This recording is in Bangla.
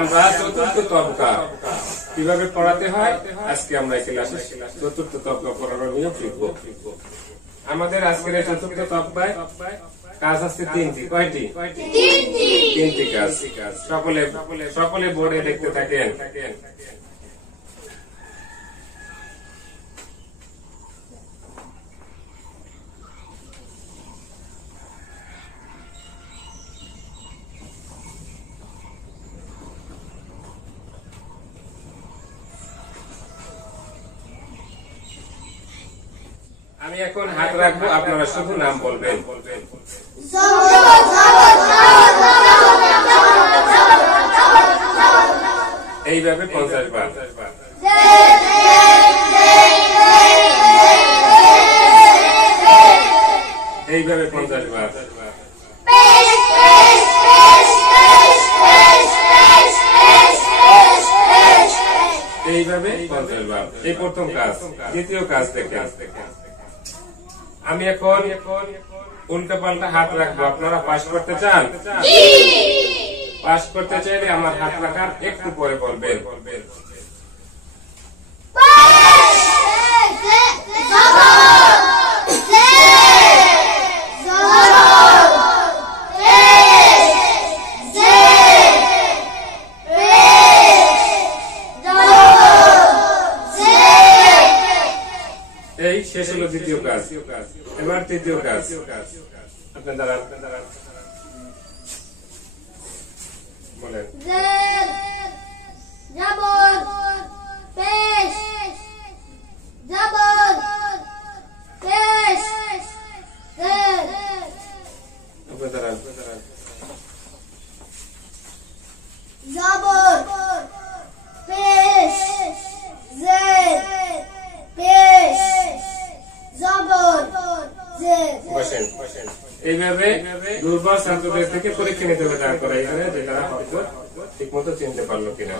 আমরা চতুর্থ তবকা কিভাবে পড়াতে হয় আজকে আমরা ক্লাসে চতুর্থ তবকা পড়ানোর নিয়ম শিখব। আমাদের আজকের এই চতুর্থ তবকায় কাজ আছে তিনটি। কয়টি? তিনটি কাজ। সকলে বোর্ডে দেখতে থাকেন। আমি এখন হাত রাখবো, আপনারা শুধু নাম বলবেন। এইভাবে 50 বার। এইভাবে 50 বার। এইভাবে 50 বার। এই প্রথম কাজ। দ্বিতীয় কাজ দেখেন, আমি এখন উল্টা পাল্টা হাত রাখবো। আপনারা পাস করতে চান? পাস করতে চাইলে আমার হাত রাখার একটু পরে বলবেন। এই শেষ হলো দ্বিতীয় কাজ। এবার তৃতীয় কাজ। আপনি দাঁড়ান, বলেন। এইভাবে দুর্বল ছাত্রদের থেকে পরীক্ষা নিতে হবে, তারা হয়তো ঠিক মতো চিনতে পারলো কিনা।